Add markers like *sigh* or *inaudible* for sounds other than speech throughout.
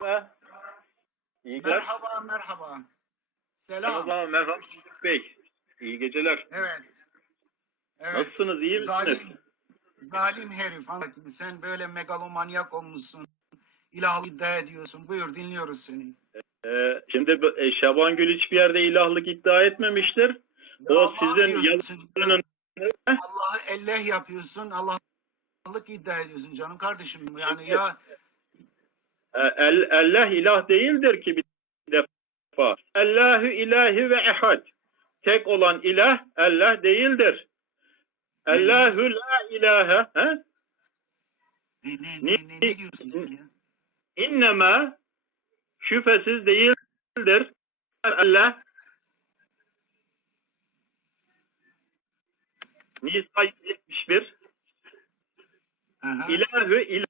Merhaba. İyi geceler. Merhaba, merhaba. Selam. Merhaba, merhaba Bey. İyi geceler. Evet. Evet. Nasılsınız, iyi misiniz? Zalim, zalim herif. Sen böyle megalomanyak olmuşsun. İlahı iddia ediyorsun. Buyur dinliyoruz seni. Ee, şimdi e, Şaban Gül hiçbir yerde ilahlık iddia etmemiştir. O Ya sizin diyorsun? yazının Allah'ı elleh yapıyorsun. Allah'lık iddia ediyorsun canım kardeşim. Yani ya el, Allah ilah değildir ki bir defa. Allahu ilahi ve ehad. Tek olan ilah Allah değildir. Allahu la ilahe. He? ne, ne, Ne- ne, ne, ne diyorsun sen ya? İnnema şüphesiz değildir. Allah Nisa 71 Aha. İlahü ilah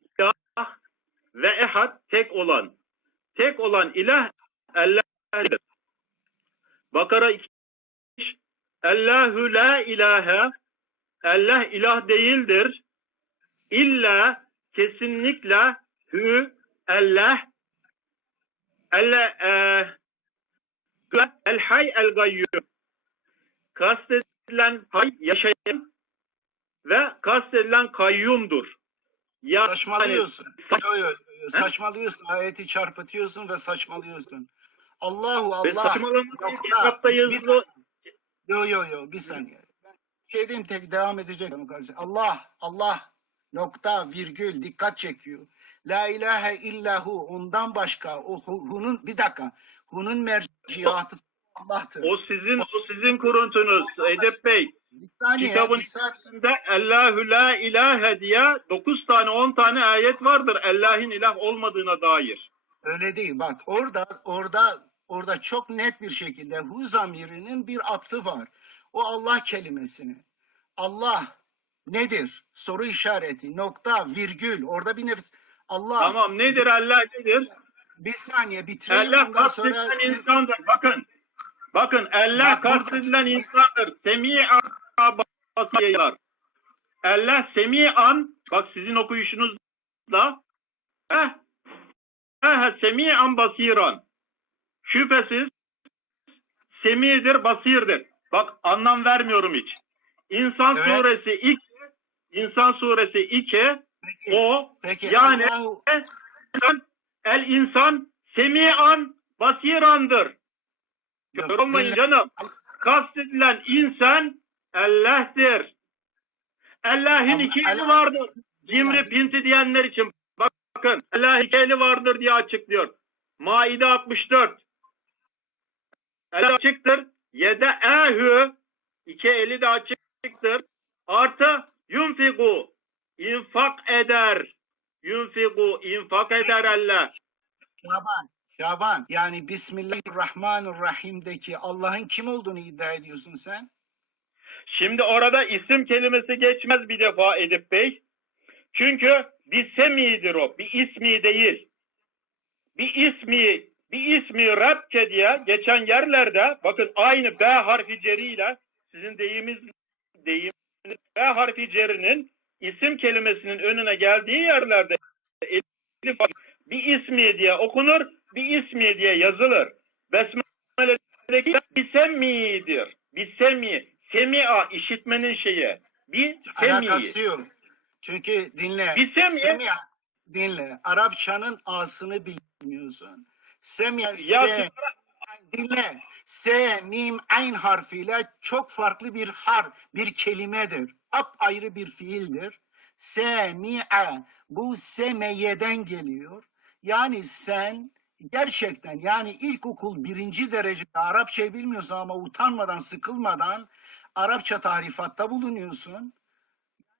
ve ehad tek olan. Tek olan ilah Allah'dır. Bakara 2 Allahu la ilahe Allah ilah değildir. İlla kesinlikle hü Allah Allah e, el hay el gayyum kastedilen hay yaşayan ve kastedilen kayyumdur. Ya Saçmalıyorsun. Yo, yo, yo, saçmalıyorsun. Ayeti çarpıtıyorsun ve saçmalıyorsun. Allahu Ve Allah. Nokta. kitapta yazılı Yo yo yo bir saniye. Şey diyeyim tek devam edecek. Allah Allah nokta virgül dikkat çekiyor. La ilahe illahu ondan başka o hu- hunun bir dakika. Hunun merciatı Allah'tır. o sizin o sizin kuruntunuz Edep Bey. Bir saniye, kitabın bir saniye. içerisinde Allahu la ilahe diye 9 tane 10 tane ayet vardır Allah'ın ilah olmadığına dair. Öyle değil. Bak orada orada orada çok net bir şekilde hu zamirinin bir atfı var. O Allah kelimesini. Allah nedir? Soru işareti, nokta, virgül. Orada bir nefes. Allah. Tamam nedir Allah nedir? Bir saniye bitireyim. Allah ondan sonra kastedilen insandır. Bakın. Bakın Allah Bak burada- kastedilen insandır. Semi'an basıylar. Allah semi'an bak sizin okuyuşunuzda eh, eh semi'an basiran. Şüphesiz semidir, basirdir. Bak anlam vermiyorum hiç. İnsan Evet. suresi 2 İnsan suresi 2 Peki, o peki yani insan, el insan semi'an basirandır. Dinle. canım. Kastedilen insan Allah'tır. Allah'ın Ama iki eli Allah- vardır. Cimri pinti diyenler için bakın Allah iki eli vardır diye açıklıyor. Maide 64. Allah açıktır. Yede ehü iki eli de açıktır. Artı yunfigu infak eder. Yunfigu infak eder Allah. Şaban, Şaban yani Bismillahirrahmanirrahim'deki Allah'ın kim olduğunu iddia ediyorsun sen? Şimdi orada isim kelimesi geçmez bir defa Edip Bey. Çünkü bir semidir o. Bir ismi değil. Bir ismi bir ismi Rabke diye geçen yerlerde bakın aynı B harfi ceriyle sizin deyimiz deyiminiz B harfi cerinin isim kelimesinin önüne geldiği yerlerde elif bir ismi diye okunur, bir ismi diye yazılır. Besmele'deki bir semmidir. Semi'a işitmenin şeyi. Bir semmi. Alakası yok. Çünkü dinle. Bir semiye- Semiye, dinle. Arapçanın A'sını bilmiyorsun. Semiye, Ya se, dinle. Se, mim, ayn harfiyle çok farklı bir harf, bir kelimedir. Ap ayrı bir fiildir. Semi'a. Bu semeyeden geliyor. Yani sen gerçekten yani ilkokul birinci derecede Arapça bilmiyorsun ama utanmadan, sıkılmadan Arapça tahrifatta bulunuyorsun.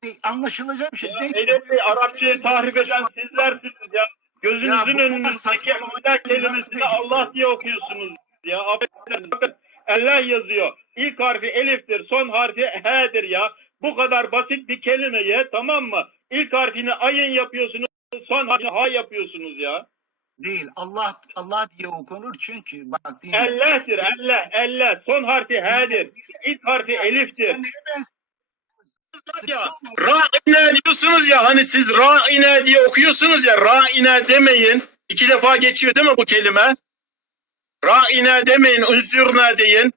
Yani anlaşılacak bir şey. Ya. Edep Bey Arapçayı tahrip eden sizlersiniz ya. Ya Gözünüzün önünüzdeki saçmalama Allah nasıl kelimesini? Allah diye okuyorsunuz ya. Affedersiniz. Allah yazıyor. İlk harfi eliftir, son harfi h'dir ya. Bu kadar basit bir kelimeye tamam mı? İlk harfini ayın yapıyorsunuz, son harfini ha yapıyorsunuz ya. Değil. Allah Allah diye okunur çünkü bak dinle. Allah'tır, Allah, Allah. Son harfi h'dir. İlk harfi eliftir. Ya ra'ine diyorsunuz ya hani siz ra'ine diye okuyorsunuz ya ra'ine demeyin. İki defa geçiyor değil mi bu kelime? Ra'ine demeyin, ünsürne deyin.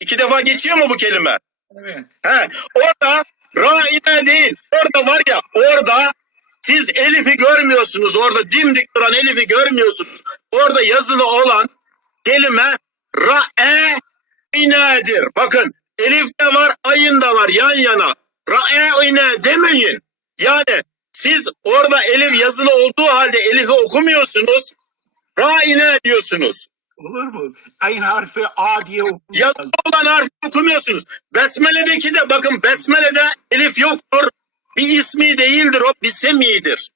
İki defa geçiyor mu bu kelime? Evet. He, orada ra'ine değil. Orada var ya orada siz Elif'i görmüyorsunuz. Orada dimdik duran Elif'i görmüyorsunuz. Orada yazılı olan kelime ra'inedir. Bakın Elif de var, ayın da var yan yana. Ra'ine demeyin. Yani siz orada Elif yazılı olduğu halde Elif'i okumuyorsunuz. Ra'ine diyorsunuz. Olur mu? Aynı harfi A diye okunmaz. Yazılı olan harfi okumuyorsunuz. Besmele'deki de bakın Besmele'de elif yoktur. Bir ismi değildir o, bir semidir.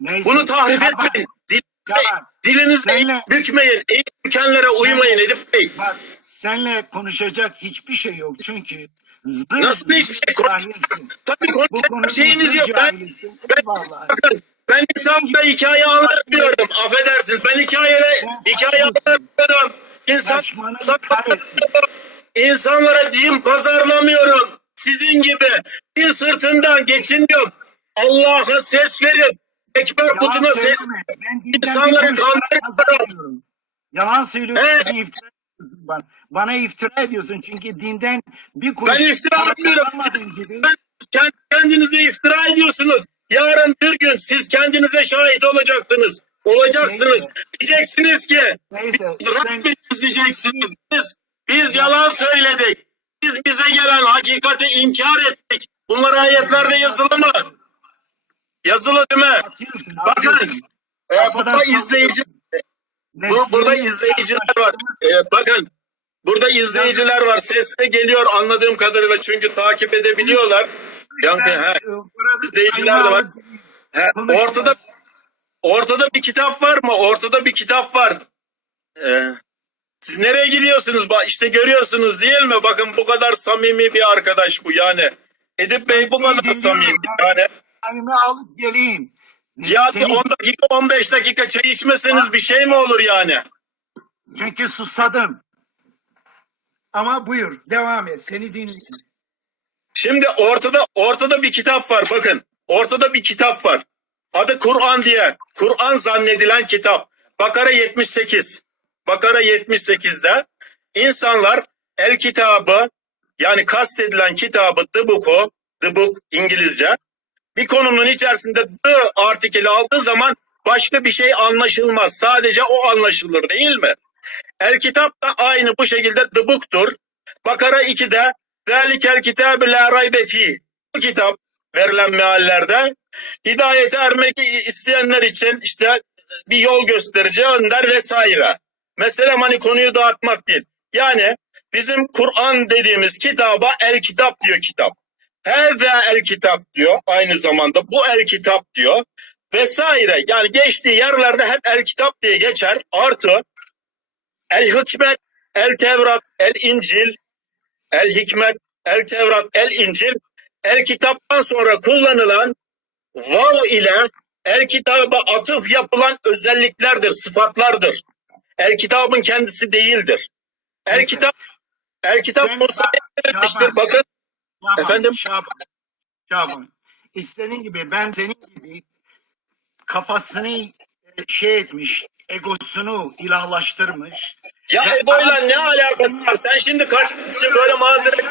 Neyse. Bunu tahrif etmeyin. *laughs* Dilinize, Şaban, dilinizi Senle- bükmeyin. Eğip bükenlere uymayın Edip Bey. Bak senle konuşacak hiçbir şey yok çünkü zır Nasıl hiçbir şey konuş- cahilsin. Tabii konuşacak şeyiniz yok. Ben, ben- bakın, ben İslam'da hikaye anlatmıyorum. Affedersiniz. Ben hikayeyle, hikaye anlatmıyorum. İnsan, Saçmanın insan- karesi. İnsanlara din pazarlamıyorum. Sizin gibi din sırtından geçiniyorum. Allah'a ses verin. Ekber kutuna ses dinden İnsanları bir. Yalan söylüyorsun. Evet. iftira ediyorsun bana. Bana iftira ediyorsun çünkü dinden bir kuruş Ben iftira gibi. Ben kend- kendinize iftira ediyorsunuz. Yarın bir gün siz kendinize şahit olacaksınız. Olacaksınız. Neyse. Diyeceksiniz ki Neyse biz sen diyeceksiniz. Biz, biz yalan söyledik. Biz bize gelen hakikati inkar ettik. Bunlar ayetlerde yazılı mı? Yazılı değil mi? Bakın. Ee, burada izleyici, bu, burada izleyiciler var. Ee, bakın. Burada izleyiciler var. Ses de geliyor anladığım kadarıyla çünkü takip edebiliyorlar. Yankı, he. İzleyiciler de var. He, ortada ortada bir kitap var mı? Ortada bir kitap var. Ee, siz nereye gidiyorsunuz? İşte görüyorsunuz değil mi? Bakın bu kadar samimi bir arkadaş bu yani. Edip Bey bu kadar samimi yani. Elime alıp geleyim. Ya bir Seni- 10 dakika 15 dakika çay içmeseniz bir şey mi olur yani? Çünkü susadım. Ama buyur devam et seni dinliyorum. Şimdi ortada ortada bir kitap var bakın. Ortada bir kitap var. Adı Kur'an diye. Kur'an zannedilen kitap. Bakara 78. Bakara 78'de insanlar el kitabı yani kastedilen kitabı the book'u, the book İngilizce bir konunun içerisinde the artikeli aldığı zaman başka bir şey anlaşılmaz. Sadece o anlaşılır değil mi? El kitap da aynı bu şekilde the book'tur. Bakara 2'de Zelikel kitabı la raybe fih. Bu kitap verilen meallerde hidayete ermek isteyenler için işte bir yol gösterici, önder vesaire. Mesela hani konuyu dağıtmak değil. Yani bizim Kur'an dediğimiz kitaba el kitap diyor kitap. Heze el kitap diyor aynı zamanda bu el kitap diyor vesaire. Yani geçtiği yerlerde hep el kitap diye geçer. Artı el hikmet, el tevrat, el incil, el hikmet, el tevrat, el incil, el kitaptan sonra kullanılan vav ile el kitaba atıf yapılan özelliklerdir, sıfatlardır. El kitabın kendisi değildir. El kitap el kitap Sen- verilmiştir. Şaban. Bakın Şaban, Efendim? Şaban. Şaban. İstediğin gibi ben senin gibi kafasını e, şey etmiş, egosunu ilahlaştırmış. ya Ya- Ebo'yla ne alakası var? Sen şimdi kaç kişi böyle mazeret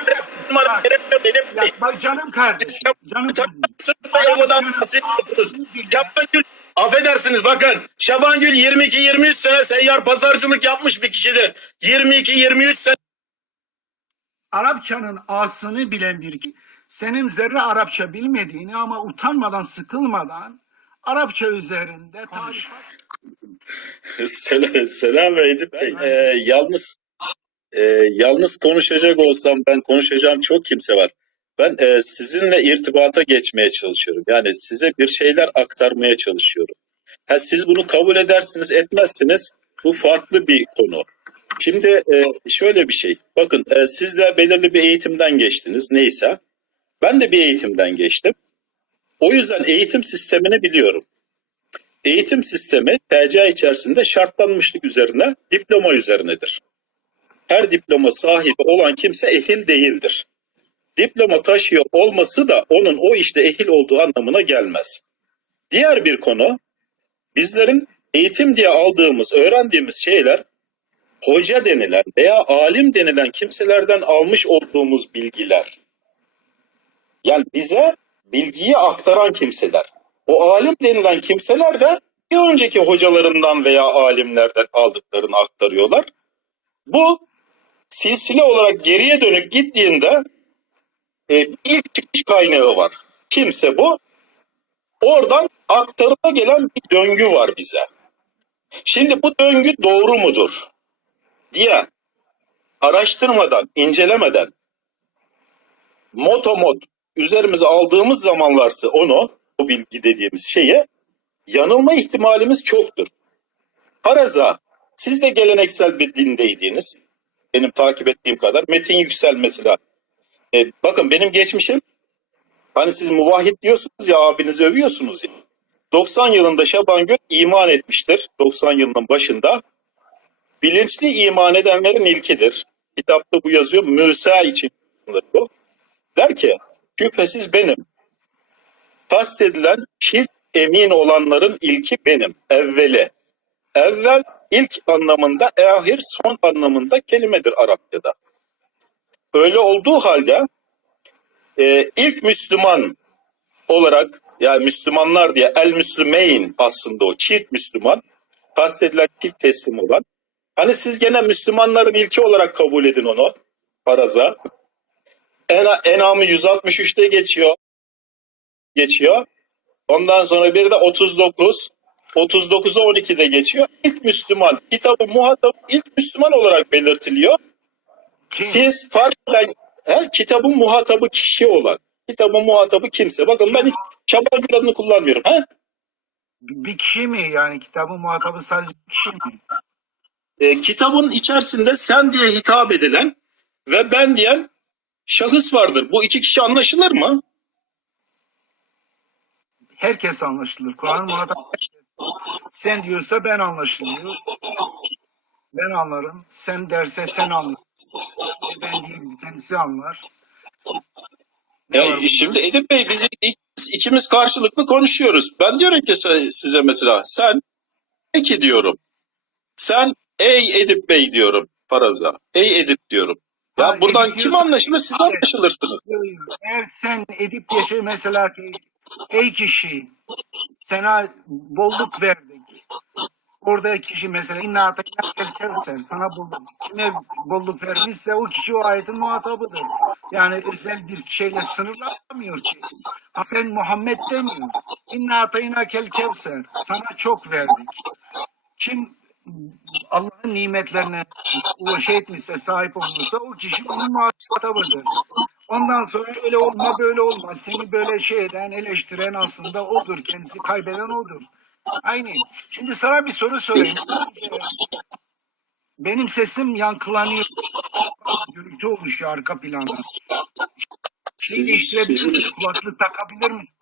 numara gerekiyor benim Ya, bak canım kardeşim, canım kardeşim. Ego'dan bahsediyorsunuz. Şaban Gül, affedersiniz bakın. Şaban Gül 22-23 sene seyyar pazarcılık yapmış bir kişidir. 22-23 sene Arapçanın asını bilen bir ki senin zerre Arapça bilmediğini ama utanmadan sıkılmadan Arapça üzerinde tarif Selam, *laughs* selam Edip Bey. Ee, yalnız e, yalnız konuşacak olsam ben konuşacağım çok kimse var. Ben e, sizinle irtibata geçmeye çalışıyorum. Yani size bir şeyler aktarmaya çalışıyorum. Ha, siz bunu kabul edersiniz etmezsiniz bu farklı bir konu. Şimdi e, şöyle bir şey. Bakın e, siz de belirli bir eğitimden geçtiniz neyse. Ben de bir eğitimden geçtim. O yüzden eğitim sistemini biliyorum. Eğitim sistemi TCA içerisinde şartlanmışlık üzerine diploma üzerinedir. Her diploma sahibi olan kimse ehil değildir. Diploma taşıyor olması da onun o işte ehil olduğu anlamına gelmez. Diğer bir konu bizlerin eğitim diye aldığımız, öğrendiğimiz şeyler hoca denilen veya alim denilen kimselerden almış olduğumuz bilgiler. Yani bize bilgiyi aktaran kimseler. O alim denilen kimseler de bir önceki hocalarından veya alimlerden aldıklarını aktarıyorlar. Bu silsile olarak geriye dönük gittiğinde e, ilk çıkış kaynağı var. Kimse bu. Oradan aktarıma gelen bir döngü var bize. Şimdi bu döngü doğru mudur diye araştırmadan, incelemeden motomot üzerimize aldığımız zamanlarsa onu, bu bilgi dediğimiz şeye yanılma ihtimalimiz çoktur. Faraza, siz de geleneksel bir dindeydiniz. Benim takip ettiğim kadar. Metin Yüksel mesela. E, bakın benim geçmişim hani siz muvahhid diyorsunuz ya abinizi övüyorsunuz ya. 90 yılında Şaban Gök iman etmiştir. 90 yılının başında. Bilinçli iman edenlerin ilkidir. Kitapta bu yazıyor. Musa için bu. Der ki şüphesiz benim. Kastedilen çift emin olanların ilki benim. Evveli. Evvel ilk anlamında, ahir son anlamında kelimedir Arapçada. Öyle olduğu halde e, ilk Müslüman olarak yani Müslümanlar diye el Müslümeyn aslında o çift Müslüman kastedilen çift teslim olan. Hani siz gene Müslümanların ilki olarak kabul edin onu faraza. En, Enamı 163'te geçiyor. Geçiyor. Ondan sonra bir de 39. 39'a 12'de geçiyor. İlk Müslüman, kitabı muhatap ilk Müslüman olarak belirtiliyor. Kim? Siz fark eden he, kitabın muhatabı kişi olan. Kitabın muhatabı kimse. Bakın ben hiç Şaban adını kullanmıyorum. He? Bir kişi mi yani kitabın muhatabı sadece bir kişi mi? E, kitabın içerisinde sen diye hitap edilen ve ben diyen şahıs vardır. Bu iki kişi anlaşılır mı? Herkes anlaşılır. Kur'an'ın muhatabı herkes. Sen diyorsa ben anlaşılıyor. Ben anlarım. Sen derse sen anlarsın. Ben diyeyim kendisi anlar. Ne Ya, şimdi Edip Bey biz ikimiz, ikimiz karşılıklı konuşuyoruz. Ben diyorum ki size- mesela sen peki diyorum. Sen ey Edip Bey diyorum faraza. Ey Edip diyorum. Ya Ha, buradan kim anlaşılır siz Evet. anlaşılırsınız. Eğer sen edip yaşa mesela ki ey kişi sana bolluk verdik. Orada kişi mesela inna kevser sana bolluk. Kime bolluk vermişse o kişi o ayetin muhatabıdır. Yani özel bir şeyle sınırlamıyor ki. Ha, sen Muhammed demiyor. İnna atayna kel. Sana çok verdik. Kim Allah'ın nimetlerine o etmişse, sahip olmuşsa o kişi onun muhatabıdır. Ondan sonra öyle olma böyle olma. Seni böyle şey eden, eleştiren aslında odur. Kendisi kaybeden odur. Aynı. Şimdi sana bir soru sorayım. Benim sesim yankılanıyor. Gürültü oluşuyor arka planda. Şey değiştirebilir misin? Kulaklık takabilir misin?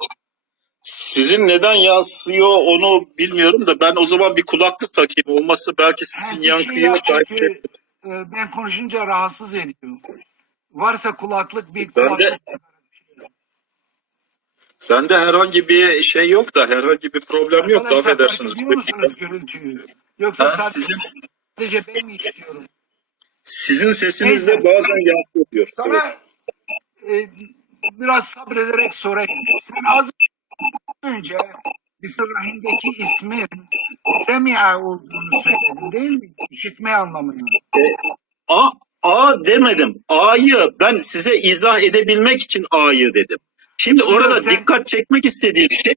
Sizin neden yansıyor onu bilmiyorum da ben o zaman bir kulaklık takayım. Olmazsa belki sizin şey yankıyı yap, belki... ben konuşunca rahatsız ediyor. Varsa kulaklık bir Ben de-. Bende herhangi bir şey yok da herhangi bir problem yok da affedersiniz. musunuz? Yoksa sadece, sizin, sadece ben mi istiyorum? sizin sesinizde Neyse. bazen yankı oluyor. Evet. Sana e, biraz sabrederek sorayım. Sen az önce Bismillahirrahmanirrahim'deki ismin Semi'a olduğunu söyledin değil mi? İşitme anlamında. A, A demedim. A'yı ben size izah edebilmek için A'yı dedim. Şimdi orada sen- dikkat çekmek istediğim şey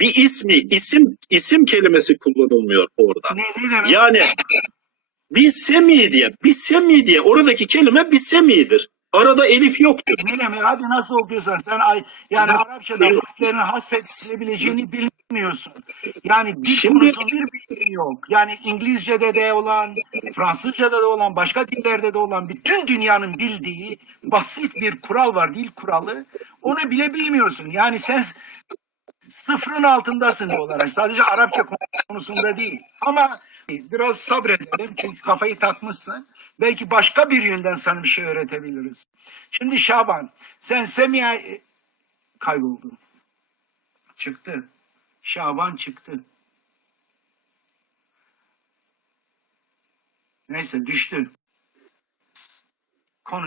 bir ismi, isim isim kelimesi kullanılmıyor orada. Ne, ne demek? Yani bir semi diye, bir semi diye oradaki kelime bir semidir. Arada elif yoktur. Ne demek? Hadi nasıl okuyorsan sen ay, yani Evet. Arapçada harflerin hasfedilebileceğini bilmiyorsun. Yani dil Şimdi- bir bilgin yok. Yani İngilizce'de de olan, Fransızca'da da olan, başka dillerde de olan bütün dünyanın bildiği basit bir kural var, dil kuralı. Onu bile bilmiyorsun. Yani sen sıfırın altındasın olarak. Sadece Arapça konusunda değil. Ama biraz sabredelim çünkü kafayı takmışsın. Belki başka bir yönden sana bir şey öğretebiliriz. Şimdi Şaban, sen Semiha e, kayboldu. Çıktı. Şaban çıktı. Neyse düştü. Konuş.